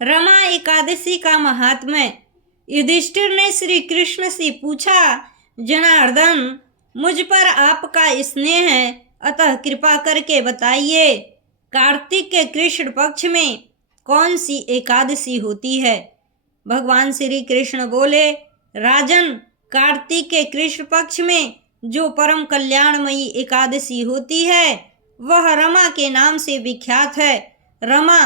रमा एकादशी का महात्म्य। युधिष्ठिर ने श्री कृष्ण से पूछा, जनार्दन, मुझ पर आपका स्नेह है, अतः कृपा करके बताइए, कार्तिक के कृष्ण पक्ष में कौन सी एकादशी होती है? भगवान श्री कृष्ण बोले, राजन, कार्तिक के कृष्ण पक्ष में जो परम कल्याणमयी एकादशी होती है वह रमा के नाम से विख्यात है। रमा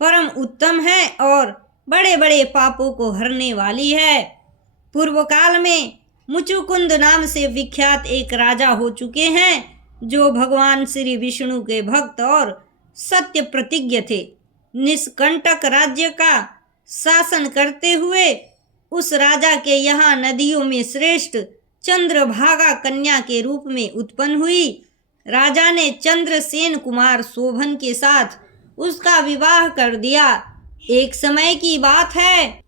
परम उत्तम है और बड़े बड़े पापों को हरने वाली है। पूर्व काल में मुचुकुंद नाम से विख्यात एक राजा हो चुके हैं जो भगवान श्री विष्णु के भक्त और सत्य प्रतिज्ञ थे। निष्कंटक राज्य का शासन करते हुए उस राजा के यहाँ नदियों में श्रेष्ठ चंद्रभागा कन्या के रूप में उत्पन्न हुई। राजा ने चंद्रसेन कुमार शोभन के साथ उसका विवाह कर दिया। एक समय की बात है,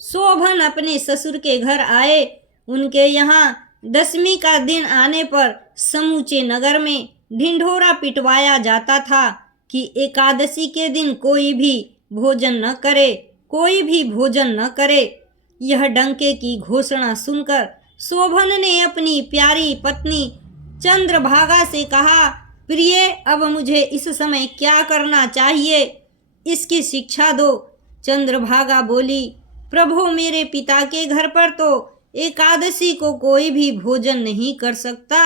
शोभन अपने ससुर के घर आए। उनके यहाँ दशमी का दिन आने पर समूचे नगर में ढिंढोरा पिटवाया जाता था कि एकादशी के दिन कोई भी भोजन न करे, कोई भी भोजन न करे। यह डंके की घोषणा सुनकर शोभन ने अपनी प्यारी पत्नी चंद्रभागा से कहा, प्रिय, अब मुझे इस समय क्या करना चाहिए, इसकी शिक्षा दो। चंद्रभागा बोली, प्रभु, मेरे पिता के घर पर तो एकादशी को कोई भी भोजन नहीं कर सकता।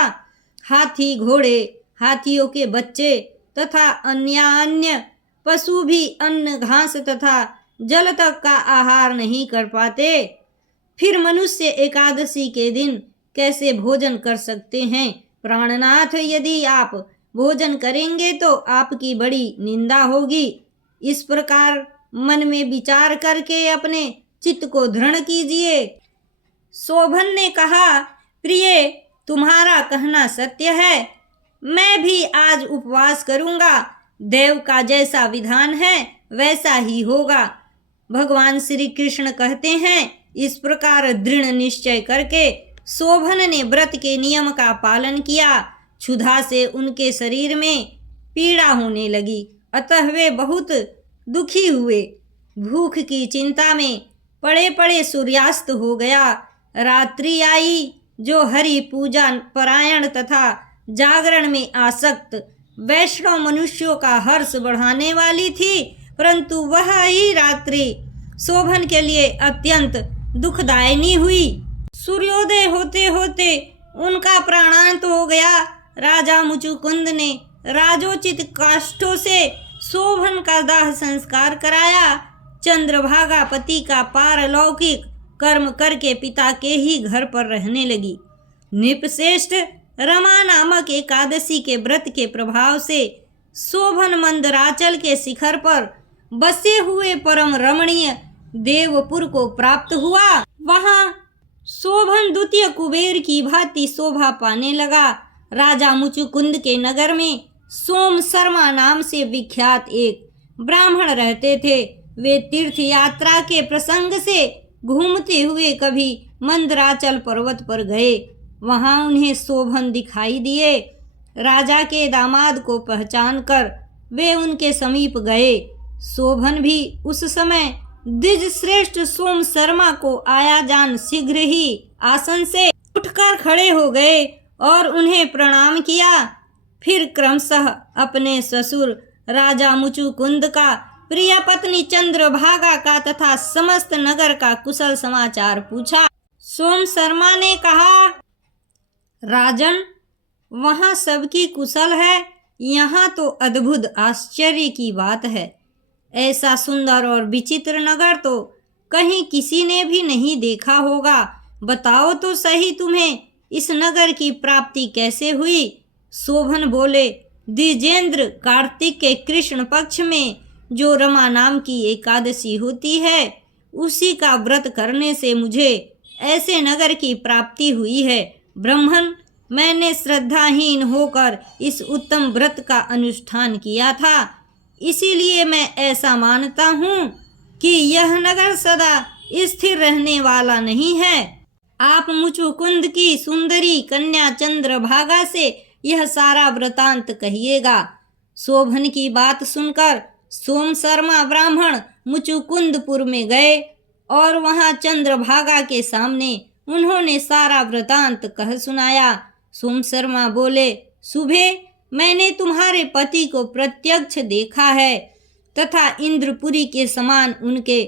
हाथी, घोड़े, हाथियों के बच्चे तथा अन्य पशु भी अन्न, घास तथा जल तक का आहार नहीं कर पाते। फिर मनुष्य एकादशी के दिन कैसे भोजन कर सकते हैं? प्राणनाथ, यदि आप भोजन करेंगे तो आपकी बड़ी निंदा होगी। इस प्रकार मन में विचार करके अपने चित्त को दृढ़ कीजिए। शोभन ने कहा, प्रिय, तुम्हारा कहना सत्य है, मैं भी आज उपवास करूंगा। देव का जैसा विधान है वैसा ही होगा। भगवान श्री कृष्ण कहते हैं, इस प्रकार दृढ़ निश्चय करके शोभन ने व्रत के नियम का पालन किया। क्षुधा से उनके शरीर में पीड़ा होने लगी, अतः वे बहुत दुखी हुए। भूख की चिंता में पड़े पड़े सूर्यास्त हो गया। रात्रि आई जो हरि पूजा परायण तथा जागरण में आसक्त वैष्णव मनुष्यों का हर्ष बढ़ाने वाली थी, परंतु वह ही रात्रि शोभन के लिए अत्यंत दुखदायिनी हुई। सूर्योदय होते होते उनका प्राणांत हो गया। राजा मुचुकुंद ने राजोचित काष्ठों से शोभन का दाह संस्कार कराया। चंद्रभागा पति का पारलौकिक कर्म करके पिता के ही घर पर रहने लगी। नृपश्रेष्ठ रमा नामक एकादशी के व्रत के प्रभाव से शोभन मंदराचल के शिखर पर बसे हुए परम रमणीय देवपुर को प्राप्त हुआ। वहां शोभन द्वितीय कुबेर की भांति शोभा पाने लगा। राजा मुचुकुंद के नगर में सोम शर्मा नाम से विख्यात एक ब्राह्मण रहते थे। वे तीर्थ यात्रा के प्रसंग से घूमते हुए कभी मंदराचल पर्वत पर गए। वहां उन्हें शोभन दिखाई दिए। राजा के दामाद को पहचानकर वे उनके समीप गए। शोभन भी उस समय द्विज श्रेष्ठ सोम शर्मा को आया जान शीघ्र ही आसन से उठकर खड़े हो गए और उन्हें प्रणाम किया। फिर क्रमशः अपने ससुर राजा मुचुकुंद का, प्रिय पत्नी चंद्रभागा का तथा समस्त नगर का कुशल समाचार पूछा। सोम शर्मा ने कहा, राजन, वहाँ सबकी कुशल है, यहाँ तो अद्भुत आश्चर्य की बात है। ऐसा सुंदर और विचित्र नगर तो कहीं किसी ने भी नहीं देखा होगा। बताओ तो सही, तुम्हें इस नगर की प्राप्ति कैसे हुई? शोभन बोले, द्विजेंद्र, कार्तिक के कृष्ण पक्ष में जो रमा नाम की एकादशी होती है उसी का व्रत करने से मुझे ऐसे नगर की प्राप्ति हुई है। ब्राह्मण, मैंने श्रद्धाहीन होकर इस उत्तम व्रत का अनुष्ठान किया था, इसीलिए मैं ऐसा मानता हूँ कि यह नगर सदा स्थिर रहने वाला नहीं है। आप मुचुकुंद की सुंदरी कन्या चंद्रभागा से यह सारा वृतांत कहिएगा। शोभन की बात सुनकर सोम शर्मा ब्राह्मण मुचुकुंदपुर में गए और वहां चंद्रभागा के सामने उन्होंने सारा वृतांत कह सुनाया। सोम शर्मा बोले, सुबह मैंने तुम्हारे पति को प्रत्यक्ष देखा है तथा इंद्रपुरी के समान उनके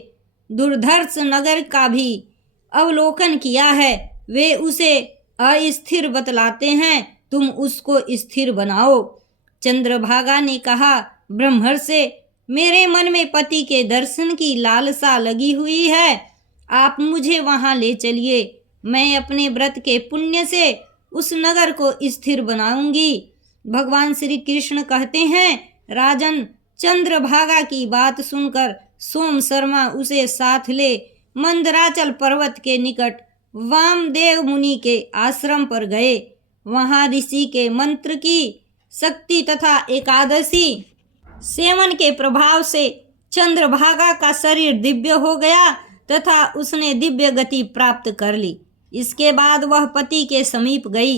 दुर्धर्ष नगर का भी अवलोकन किया है। वे उसे अस्थिर बतलाते हैं, तुम उसको स्थिर बनाओ। चंद्रभागा ने कहा, ब्रह्मर्षि, मेरे मन में पति के दर्शन की लालसा लगी हुई है, आप मुझे वहां ले चलिए। मैं अपने व्रत के पुण्य से उस नगर को स्थिर बनाऊंगी। भगवान श्री कृष्ण कहते हैं, राजन, चंद्रभागा की बात सुनकर सोम शर्मा उसे साथ ले मंदराचल पर्वत के निकट वामदेव मुनि के आश्रम पर गए। वहां ऋषि के मंत्र की शक्ति तथा एकादशी सेवन के प्रभाव से चंद्रभागा का शरीर दिव्य हो गया तथा उसने दिव्य गति प्राप्त कर ली। इसके बाद वह पति के समीप गई।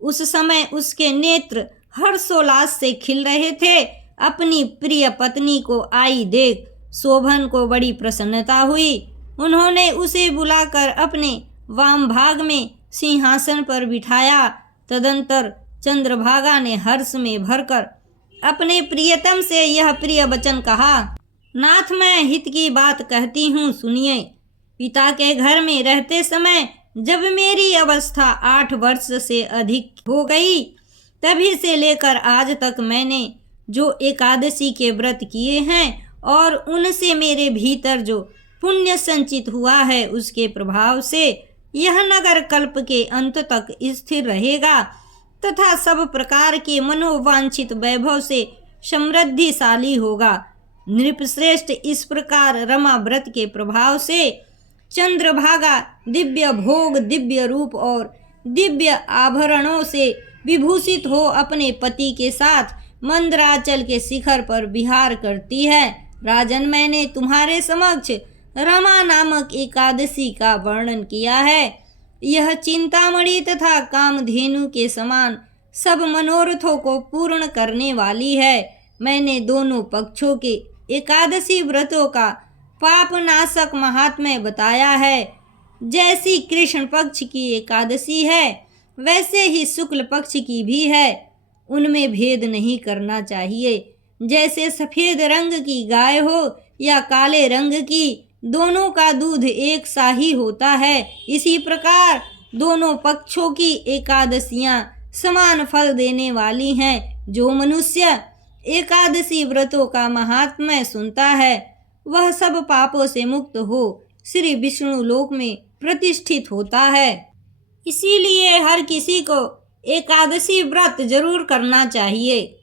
उस समय उसके नेत्र हर्षोल्लास से खिल रहे थे। अपनी प्रिय पत्नी को आई देख शोभन को बड़ी प्रसन्नता हुई। उन्होंने उसे बुलाकर अपने वाम भाग में सिंहासन पर बिठाया। तदंतर चंद्रभागा ने हर्ष में भरकर अपने प्रियतम से यह प्रिय वचन कहा, नाथ, मैं हित की बात कहती हूँ, सुनिए। पिता के घर में रहते समय जब मेरी अवस्था 8 वर्ष से अधिक हो गई, तभी से लेकर आज तक मैंने जो एकादशी के व्रत किए हैं और उनसे मेरे भीतर जो पुण्य संचित हुआ है, उसके प्रभाव से यह नगर कल्प के अंत तक स्थिर रहेगा तथा सब प्रकार के मनोवांछित वैभव से समृद्धिशाली होगा। नृपश्रेष्ठ, इस प्रकार रमा व्रत के प्रभाव से चंद्रभागा दिव्य भोग, दिव्य रूप और दिव्य आभरणों से विभूषित हो अपने पति के साथ मंदराचल के शिखर पर विहार करती है। राजन, मैंने तुम्हारे समक्ष रमा नामक एकादशी का वर्णन किया है। यह चिंतामणि तथा कामधेनु के समान सब मनोरथों को पूर्ण करने वाली है। मैंने दोनों पक्षों के एकादशी व्रतों का पापनाशक महात्म्य बताया है। जैसी कृष्ण पक्ष की एकादशी है, वैसे ही शुक्ल पक्ष की भी है। उनमें भेद नहीं करना चाहिए। जैसे सफेद रंग की गाय हो या काले रंग की, दोनों का दूध एक सा ही होता है। इसी प्रकार दोनों पक्षों की एकादशियां समान फल देने वाली हैं। जो मनुष्य एकादशी व्रतों का महात्म्य सुनता है, वह सब पापों से मुक्त हो श्री विष्णु लोक में प्रतिष्ठित होता है। इसीलिए हर किसी को एकादशी व्रत जरूर करना चाहिए।